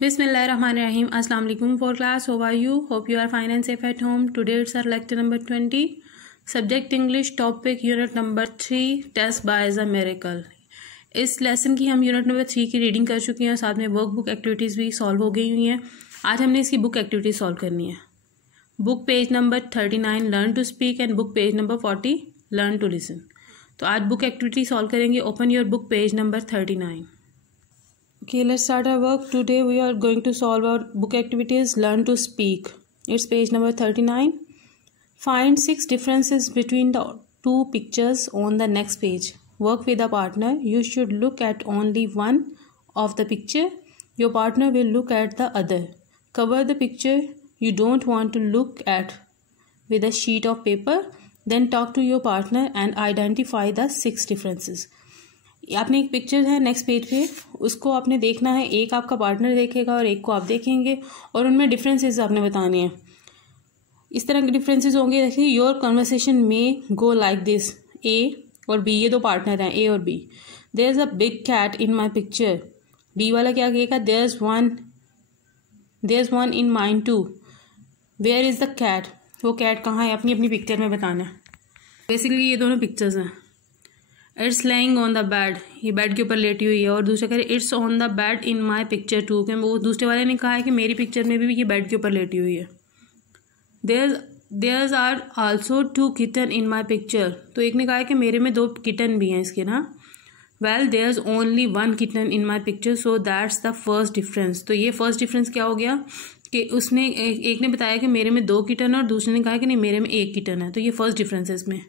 Bismillahirrahmanirrahim. Assalamu alaikum for class. How are you? Hope you are fine and safe at home. Today it's our lecture number 20. Subject English, topic unit number 3, test by as a miracle. इस lesson की हम unit number 3 की reading कर चुके हैं और साथ में वर्कबुक एक्टिविटीज़ भी सॉल्व हो गई हुई हैं. आज हमने इसकी बुक एक्टिविटी सॉल्व करनी है. Book page number 39 learn to speak and book page number 40 learn to listen. तो आज बुक एक्टिविटी सॉल्व करेंगे. Open your book page number 39. Okay, let's start our work. Today we are going to solve our book activities. Learn to speak. It's page number 39. Find 6 differences between the two pictures on the next page. Work with a partner. You should look at only one of the picture. Your partner will look at the other. Cover the picture you don't want to look at with a sheet of paper. Then talk to your partner and identify the 6 differences. आपने एक picture है next page पे, उसको आपने देखना है. एक आपका पार्टनर देखेगा और एक को आप देखेंगे और उनमें डिफरेंसेस आपने बताने हैं. इस तरह के डिफरेंसेस होंगे. देखिए, योर कन्वर्सेशन में गो लाइक दिस. ए और बी, ये दो पार्टनर हैं ए और B. There is a big cat in my picture. B वाला क्या कहेगा? There is one in mine too. Where is the cat? वो कैट कहाँ है अपनी अपनी पिक्चर में बताना है. बेसिकली ये दोनों पिक्चर्स हैं. It's lying on the bed, ये बेड के ऊपर लेटी हुई है. और दूसरा कह रहे it's on the bed in my picture too, कि वो दूसरे वाले ने कहा है कि मेरी पिक्चर में भी ये बेड के ऊपर लेटी हुई है. There's are also 2 kitten in my picture. तो एक ने कहा है कि मेरे में 2 किटन भी हैं इसके ना. Well there's only 1 kitten in my picture, so that's the first difference. तो ये फर्स्ट डिफरेंस क्या हो गया कि उसने एक ने बताया कि मेरे में 2 किटन है और दूसरे ने कहा कि नहीं मेरे में 1 किटन है. तो ये फर्स्ट डिफरेंस है इसमें.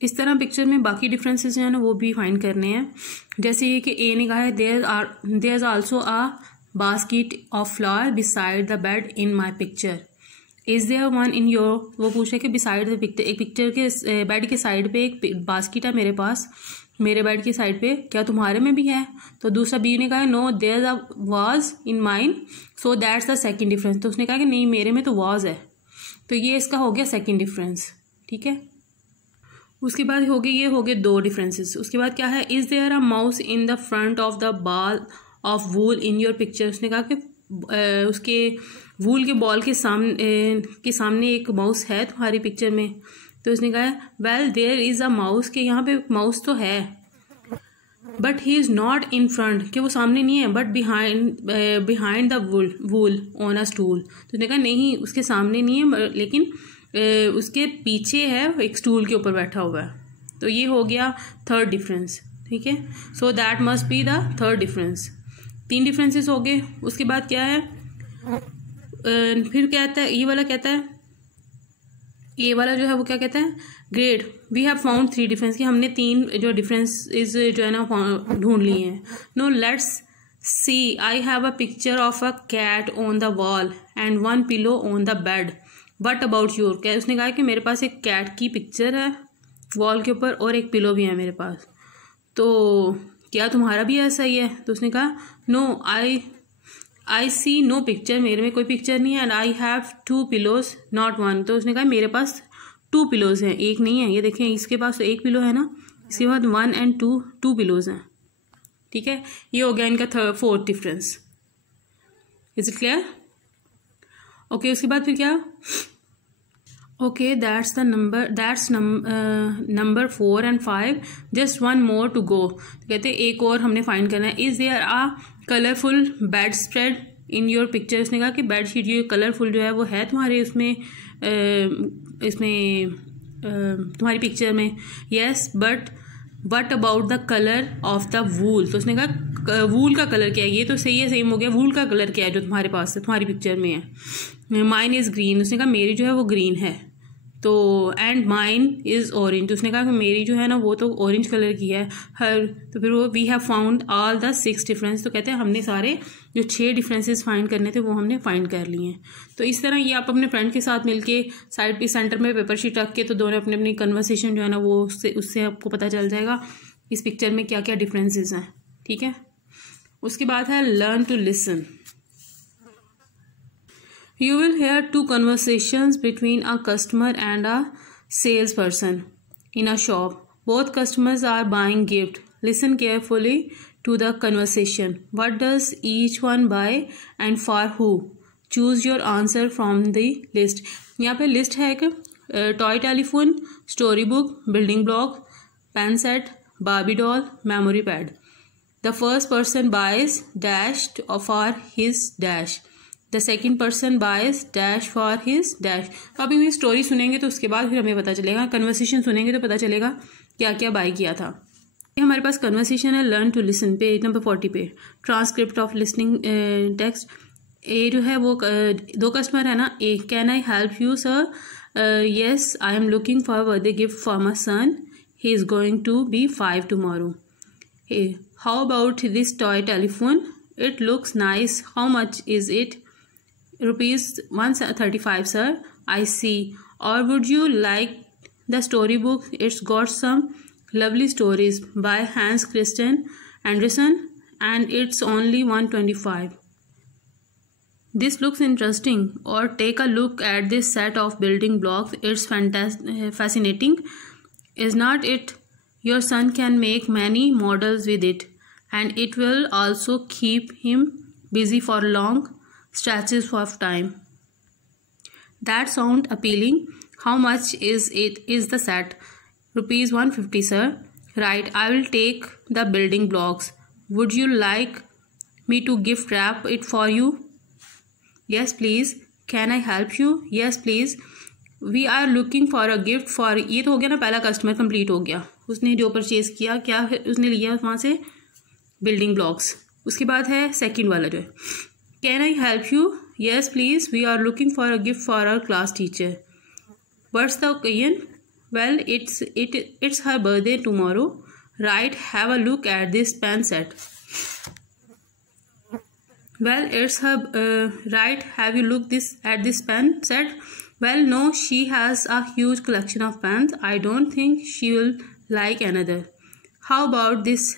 इस तरह पिक्चर में बाकी डिफरेंसेस जो है ना वो भी फाइंड करने हैं. जैसे ये कि ए ने कहा है there is also a basket of flower beside the bed in my picture. Is there one in your? वो पूछ रहा है कि बिसाइड द पिक्चर, एक पिक्चर के बेड के साइड पे एक बास्केट है मेरे पास, मेरे बेड की साइड पे, क्या तुम्हारे में भी है? तो दूसरा बी ने कहा है no there was in mine, so that's the second difference. तो उसने कहा कि नहीं मेरे में तो वाज है. तो ये इसका हो गया सेकेंड डिफरेंस. ठीक है. उसके बाद हो गए 2 डिफरेंसेस. उसके बाद क्या है? Is there a mouse in the front of the ball of wool in your picture. उसने कहा कि उसके वूल के बॉल के सामने एक माउस है तुम्हारी पिक्चर में. तो उसने कहा well there is a mouse, के यहाँ पे माउस तो है but he is not in front, कि वो सामने नहीं है but behind the wool on a stool. तो उसने कहा नहीं उसके सामने नहीं है लेकिन उसके पीछे है, एक स्टूल के ऊपर बैठा हुआ है. तो ये हो गया थर्ड डिफरेंस. ठीक है. So that must be the third difference. 3 differences हो गए. उसके बाद क्या है? फिर कहता है ये वाला कहता है, ये वाला जो है वो क्या कहता है? Great we have found 3 difference, कि हमने 3 जो डिफरेंसेस जो है ना ढूंढ लिए हैं. No let's see I have a picture of a cat on the wall and 1 pillow on the bed. What about your? क्या उसने कहा कि मेरे पास एक कैट की पिक्चर है वॉल के ऊपर और एक पिलो भी है मेरे पास. तो क्या तुम्हारा भी ऐसा ही है? तो उसने कहा नो आई सी नो पिक्चर, मेरे में कोई पिक्चर नहीं है. And I have 2 pillows not 1. तो उसने कहा मेरे पास 2 पिलोज हैं, एक नहीं है. ये देखें इसके पास तो 1 पिलो है ना, इसके बाद 1 and 2 पिलोज हैं. ठीक है. ये हो गया इनका 4th difference. Is it clear? Okay. उसके बाद फिर क्या? Okay that's number 4 and 5. Just 1 more to go. तो कहते हैं एक और हमने फाइंड करना है. Is there a colourful bed spread in your picture. उसने कहा कि बेड शीट ये कलरफुल जो है वो है तुम्हारे इसमें तुम्हारी पिक्चर में. Yes but what about the colour of the वूल. तो उसने कहा वूल का कलर क्या है? ये तो सही है, सेम हो गया. वूल का कलर क्या है जो तुम्हारे पास है, तुम्हारी पिक्चर में है? Mine is green. उसने कहा मेरी जो है वो ग्रीन है. तो एंड माइन इज़ ऑरेंज. तो उसने कहा कि मेरी जो है ना वो तो ऑरेंज कलर की है हर. तो फिर वो we have found all the 6 difference. तो कहते हैं हमने सारे जो 6 डिफरेंसेस फाइंड करने थे वो हमने फाइंड कर लिए हैं. तो इस तरह ये आप अपने फ्रेंड के साथ मिलके साइड पे सेंटर में पेपर शीट रख के तो दोनों अपने अपनी कन्वर्सेशन जो है ना वो उससे आपको पता चल जाएगा इस पिक्चर में क्या क्या डिफरेंसेस हैं. ठीक है. उसके बाद है learn to listen. You will hear 2 conversations between a customer and a salesperson in a shop. Both customers are buying gift. Listen carefully to the conversation. What does each one buy and for who? Choose your answer from the list. यहाँ पे list है एक toy telephone, story book, building block, pen set, Barbie doll, memory pad. The first person buys dash for his dash. The second person buys dash for his dash. तो अभी story सुनेंगे तो उसके बाद फिर हमें पता चलेगा, कन्वर्सेशन सुनेंगे तो पता चलेगा क्या क्या बाय किया था. हमारे पास कन्वर्सेशन है learn to listen, page number 40 पे. Transcript of listening text. A जो है वो दो कस्टमर है ना. A, can I help you sir? Yes, I am looking for birthday gift for my son. He is going to be 5 tomorrow. A, how about this toy telephone? It looks nice. How much is it? Rupees 135 sir. I see. Or would you like the storybook? It's got some lovely stories by Hans Christian Andersen and it's only 125. This looks interesting. Or take a look at this set of building blocks. It's fascinating. Is not it? Your son can make many models with it and it will also keep him busy for long stretches of time. That sound appealing. How much is it? Is the set? Rupees 150 sir. Right, I will take the building blocks. Would you like me to gift wrap it for you? Yes please. Can I help you? Yes please. We are looking for a gift for. ये तो हो गया ना, पहला customer complete हो गया. उसने जो परचेज किया, क्या उसने लिया वहाँ से? Building blocks. उसके बाद है सेकंड वाला जो है, Can I help you? Yes, please. We are looking for a gift for our class teacher. What's the occasion? Well, it's her birthday tomorrow. Right. Have a look at this pen set. Well, it's her right. Have you looked at this pen set? Well, no. She has a huge collection of pens. I don't think she will like another. How about this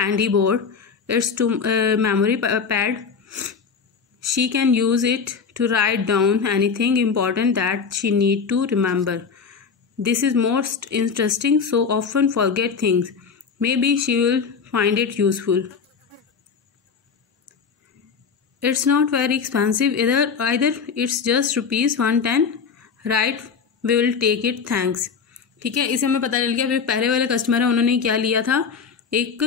handy board? It's to memory pad. She can use it to write down anything important that she need to remember. This is most interesting, so often forget things. Maybe she will find it useful. It's not very expensive either. It's just Rupees 110. Right, we will take it. Thanks. ठीक है, इसे हमें पता चल गया. पहले वाले customer है, उन्होंने क्या लिया था? एक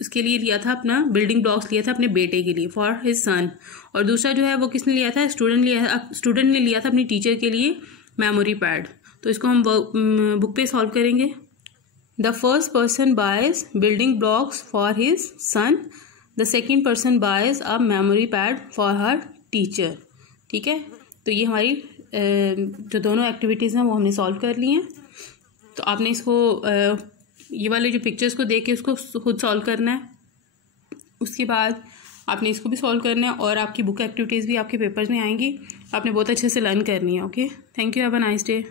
उसके लिए लिया था अपना बिल्डिंग ब्लॉक्स लिया था अपने बेटे के लिए, फॉर हिज सन. और दूसरा जो है वो किसने लिया था? स्टूडेंट ने लिया था अपनी टीचर के लिए मेमोरी पैड. तो इसको हम बुक पे सॉल्व करेंगे. The first person boys building blocks for his son. The second person boys a memory pad for her teacher. ठीक है, तो ये हमारी जो दोनों एक्टिविटीज़ हैं वो हमने सॉल्व कर ली हैं. तो आपने इसको ये वाले जो पिक्चर्स को देख के उसको खुद सॉल्व करना है. उसके बाद आपने इसको भी सॉल्व करना है और आपकी बुक एक्टिविटीज़ भी आपके पेपर्स में आएंगी. आपने बहुत अच्छे से लर्न करनी है. Okay, thank you. Have a nice day.